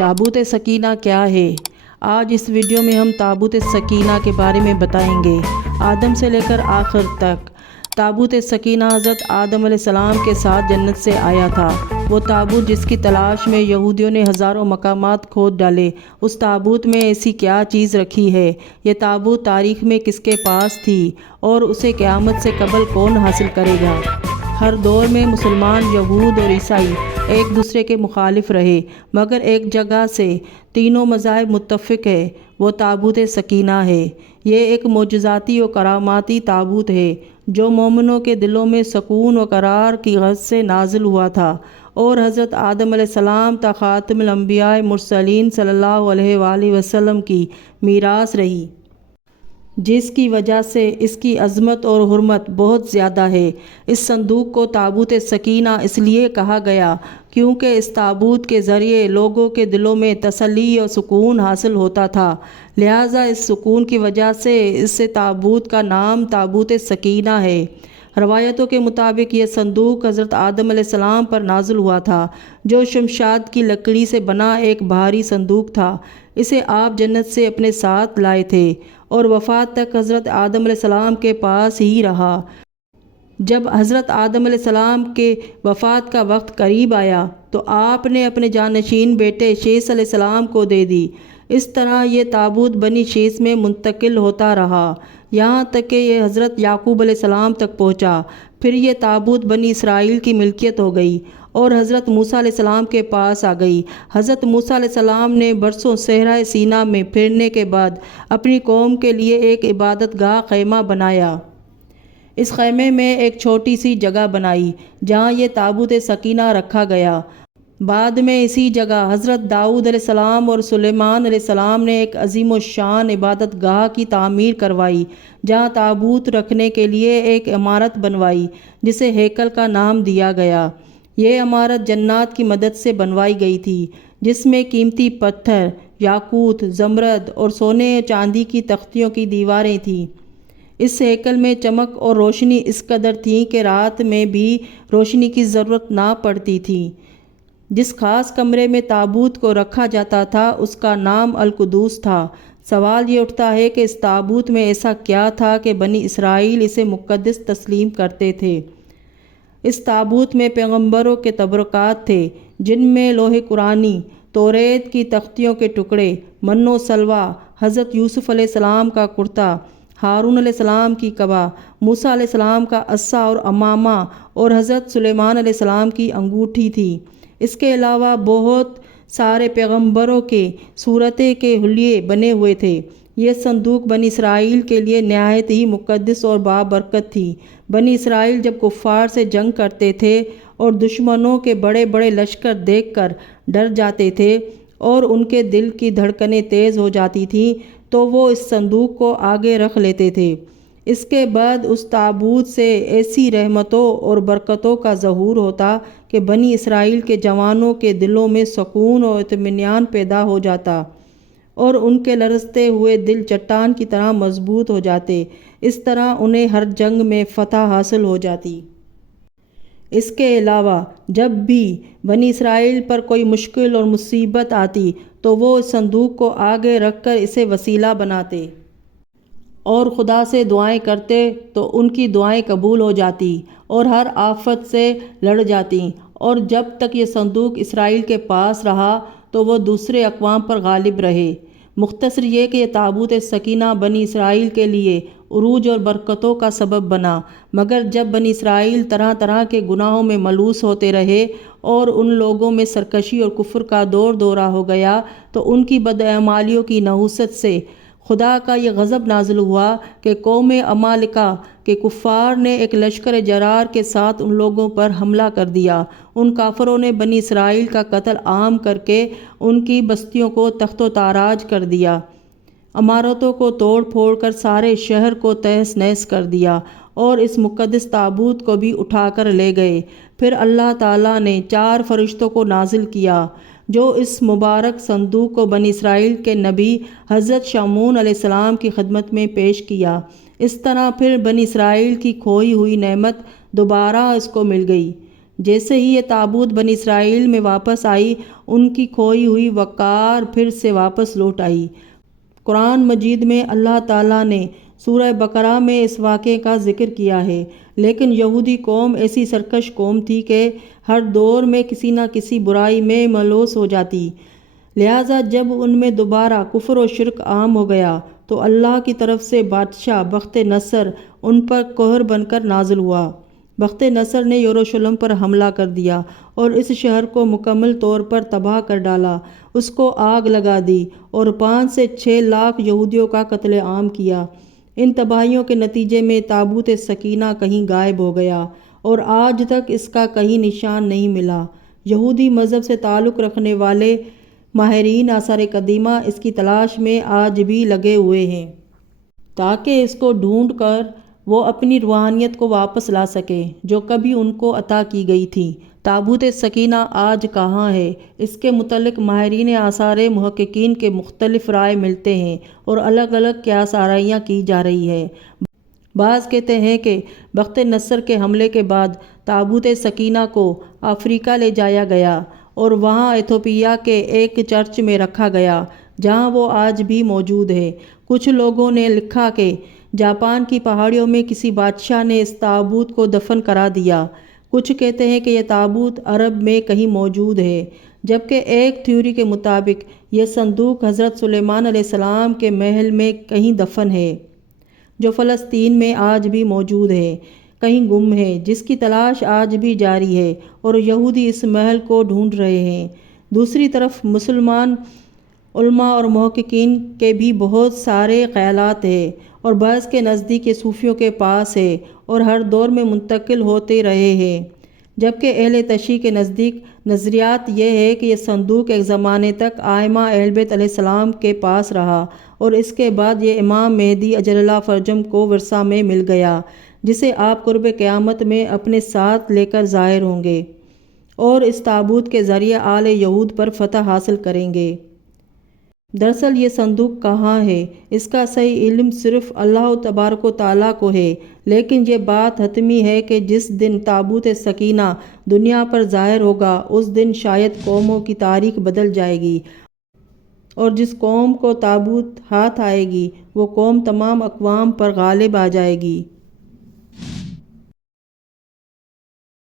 تابوت سکینہ کیا ہے؟ آج اس ویڈیو میں ہم تابوت سکینہ کے بارے میں بتائیں گے، آدم سے لے کر آخر تک۔ تابوت سکینہ حضرت آدم علیہ السلام کے ساتھ جنت سے آیا تھا۔ وہ تابوت جس کی تلاش میں یہودیوں نے ہزاروں مقامات کھود ڈالے، اس تابوت میں ایسی کیا چیز رکھی ہے؟ یہ تابوت تاریخ میں کس کے پاس تھی اور اسے قیامت سے قبل کون حاصل کرے گا؟ ہر دور میں مسلمان، یہود اور عیسائی ایک دوسرے کے مخالف رہے، مگر ایک جگہ سے تینوں مذاہب متفق ہے، وہ تابوت سکینہ ہے۔ یہ ایک معجزاتی و کراماتی تابوت ہے جو مومنوں کے دلوں میں سکون و قرار کی غرض سے نازل ہوا تھا اور حضرت آدم علیہ السلام تا خاتم الانبیاء مرسلین صلی اللہ علیہ وآلہ وسلم کی میراث رہی، جس کی وجہ سے اس کی عظمت اور حرمت بہت زیادہ ہے۔ اس صندوق کو تابوت سکینہ اس لیے کہا گیا کیونکہ اس تابوت کے ذریعے لوگوں کے دلوں میں تسلی اور سکون حاصل ہوتا تھا، لہٰذا اس سکون کی وجہ سے اس تابوت کا نام تابوت سکینہ ہے۔ روایتوں کے مطابق یہ صندوق حضرت آدم علیہ السلام پر نازل ہوا تھا، جو شمشاد کی لکڑی سے بنا ایک بھاری صندوق تھا۔ اسے آپ جنت سے اپنے ساتھ لائے تھے اور وفات تک حضرت آدم علیہ السلام کے پاس ہی رہا۔ جب حضرت آدم علیہ السلام کے وفات کا وقت قریب آیا تو آپ نے اپنے جانشین بیٹے شیث علیہ السلام کو دے دی۔ اس طرح یہ تابوت بنی شیث میں منتقل ہوتا رہا، یہاں تک کہ یہ حضرت یعقوب علیہ السلام تک پہنچا۔ پھر یہ تابوت بنی اسرائیل کی ملکیت ہو گئی اور حضرت موسیٰ علیہ السلام کے پاس آ گئی۔ حضرت موسیٰ علیہ السلام نے برسوں صحرائے سینا میں پھرنے کے بعد اپنی قوم کے لیے ایک عبادت گاہ خیمہ بنایا۔ اس خیمے میں ایک چھوٹی سی جگہ بنائی جہاں یہ تابوت سکینہ رکھا گیا۔ بعد میں اسی جگہ حضرت داؤد علیہ السلام اور سلیمان علیہ السلام نے ایک عظیم الشان عبادت گاہ کی تعمیر کروائی، جہاں تابوت رکھنے کے لیے ایک عمارت بنوائی جسے ہیکل کا نام دیا گیا۔ یہ عمارت جنات کی مدد سے بنوائی گئی تھی، جس میں قیمتی پتھر، یاقوت، زمرد اور سونے اور چاندی کی تختیوں کی دیواریں تھیں۔ اس ہیکل میں چمک اور روشنی اس قدر تھی کہ رات میں بھی روشنی کی ضرورت نہ پڑتی تھی۔ جس خاص کمرے میں تابوت کو رکھا جاتا تھا اس کا نام القدوس تھا۔ سوال یہ اٹھتا ہے کہ اس تابوت میں ایسا کیا تھا کہ بنی اسرائیل اسے مقدس تسلیم کرتے تھے؟ اس تابوت میں پیغمبروں کے تبرکات تھے، جن میں لوح قرآنی، توریت کی تختیوں کے ٹکڑے، من و سلوہ، حضرت یوسف علیہ السلام کا کرتا، ہارون علیہ السلام کی قبا، موسیٰ علیہ السلام کا عصا اور امامہ اور حضرت سلیمان علیہ السلام کی انگوٹھی تھی۔ اس کے علاوہ بہت سارے پیغمبروں کے صورتیں کے حلیے بنے ہوئے تھے۔ یہ صندوق بنی اسرائیل کے لیے نہایت ہی مقدس اور بابرکت تھی۔ بنی اسرائیل جب کفار سے جنگ کرتے تھے اور دشمنوں کے بڑے بڑے لشکر دیکھ کر ڈر جاتے تھے اور ان کے دل کی دھڑکنیں تیز ہو جاتی تھیں تو وہ اس صندوق کو آگے رکھ لیتے تھے۔ اس کے بعد اس تابوت سے ایسی رحمتوں اور برکتوں کا ظہور ہوتا کہ بنی اسرائیل کے جوانوں کے دلوں میں سکون اور اطمینان پیدا ہو جاتا اور ان کے لرزتے ہوئے دل چٹان کی طرح مضبوط ہو جاتے۔ اس طرح انہیں ہر جنگ میں فتح حاصل ہو جاتی۔ اس کے علاوہ جب بھی بنی اسرائیل پر کوئی مشکل اور مصیبت آتی تو وہ اس صندوق کو آگے رکھ کر اسے وسیلہ بناتے اور خدا سے دعائیں کرتے تو ان کی دعائیں قبول ہو جاتی اور ہر آفت سے لڑ جاتی۔ اور جب تک یہ صندوق اسرائیل کے پاس رہا تو وہ دوسرے اقوام پر غالب رہے۔ مختصر یہ کہ یہ تابوت سکینہ بنی اسرائیل کے لیے عروج اور برکتوں کا سبب بنا، مگر جب بنی اسرائیل طرح طرح کے گناہوں میں ملوث ہوتے رہے اور ان لوگوں میں سرکشی اور کفر کا دور دورہ ہو گیا تو ان کی بدعمالیوں کی نحوست سے خدا کا یہ غضب نازل ہوا کہ قوم عمالقہ کے کفار نے ایک لشکر جرار کے ساتھ ان لوگوں پر حملہ کر دیا۔ ان کافروں نے بنی اسرائیل کا قتل عام کر کے ان کی بستیوں کو تخت و تاراج کر دیا، عمارتوں کو توڑ پھوڑ کر سارے شہر کو تہس نہس کر دیا اور اس مقدس تابوت کو بھی اٹھا کر لے گئے۔ پھر اللہ تعالیٰ نے 4 فرشتوں کو نازل کیا جو اس مبارک صندوق کو بنی اسرائیل کے نبی حضرت شمعون علیہ السلام کی خدمت میں پیش کیا۔ اس طرح پھر بنی اسرائیل کی کھوئی ہوئی نعمت دوبارہ اس کو مل گئی۔ جیسے ہی یہ تابوت بنی اسرائیل میں واپس آئی، ان کی کھوئی ہوئی وقار پھر سے واپس لوٹ آئی۔ قرآن مجید میں اللہ تعالیٰ نے سورہ بقرہ میں اس واقعے کا ذکر کیا ہے، لیکن یہودی قوم ایسی سرکش قوم تھی کہ ہر دور میں کسی نہ کسی برائی میں ملوث ہو جاتی۔ لہٰذا جب ان میں دوبارہ کفر و شرک عام ہو گیا تو اللہ کی طرف سے بادشاہ بخت نصر ان پر قہر بن کر نازل ہوا۔ بخت نصر نے یروشلم پر حملہ کر دیا اور اس شہر کو مکمل طور پر تباہ کر ڈالا، اس کو آگ لگا دی اور 5 سے 6 لاکھ یہودیوں کا قتل عام کیا۔ ان تباہیوں کے نتیجے میں تابوت سکینہ کہیں غائب ہو گیا اور آج تک اس کا کہیں نشان نہیں ملا۔ یہودی مذہب سے تعلق رکھنے والے ماہرین آثار قدیمہ اس کی تلاش میں آج بھی لگے ہوئے ہیں تاکہ اس کو ڈھونڈ کر وہ اپنی روحانیت کو واپس لا سکیں جو کبھی ان کو عطا کی گئی تھی۔ تابوت سکینہ آج کہاں ہے؟ اس کے متعلق ماہرین آثار محققین کے مختلف رائے ملتے ہیں اور الگ الگ قیاس آرائیاں کی جا رہی ہے۔ بعض کہتے ہیں کہ بخت نصر کے حملے کے بعد تابوت سکینہ کو افریقہ لے جایا گیا اور وہاں ایتھوپیا کے ایک چرچ میں رکھا گیا جہاں وہ آج بھی موجود ہے۔ کچھ لوگوں نے لکھا کہ جاپان کی پہاڑیوں میں کسی بادشاہ نے اس تابوت کو دفن کرا دیا۔ کچھ کہتے ہیں کہ یہ تابوت عرب میں کہیں موجود ہے، جبکہ ایک تھیوری کے مطابق یہ صندوق حضرت سلیمان علیہ السلام کے محل میں کہیں دفن ہے، جو فلسطین میں آج بھی موجود ہے، کہیں گم ہے، جس کی تلاش آج بھی جاری ہے اور یہودی اس محل کو ڈھونڈ رہے ہیں۔ دوسری طرف مسلمان علماء اور محققین کے بھی بہت سارے خیالات ہیں اور بعض کے نزدیک یہ صوفیوں کے پاس ہے اور ہر دور میں منتقل ہوتے رہے ہیں، جبکہ اہل تشیع کے نزدیک نظریات یہ ہے کہ یہ صندوق ایک زمانے تک ائمہ اہل بیت علیہ السلام کے پاس رہا اور اس کے بعد یہ امام مہدی اجل اللہ فرجہ کو ورثہ میں مل گیا، جسے آپ قرب قیامت میں اپنے ساتھ لے کر ظاہر ہوں گے اور اس تابوت کے ذریعے آل یہود پر فتح حاصل کریں گے۔ دراصل یہ صندوق کہاں ہے، اس کا صحیح علم صرف اللہ تبارک و تعالیٰ کو ہے، لیکن یہ بات حتمی ہے کہ جس دن تابوت سکینہ دنیا پر ظاہر ہوگا اس دن شاید قوموں کی تاریخ بدل جائے گی اور جس قوم کو تابوت ہاتھ آئے گی وہ قوم تمام اقوام پر غالب آ جائے گی۔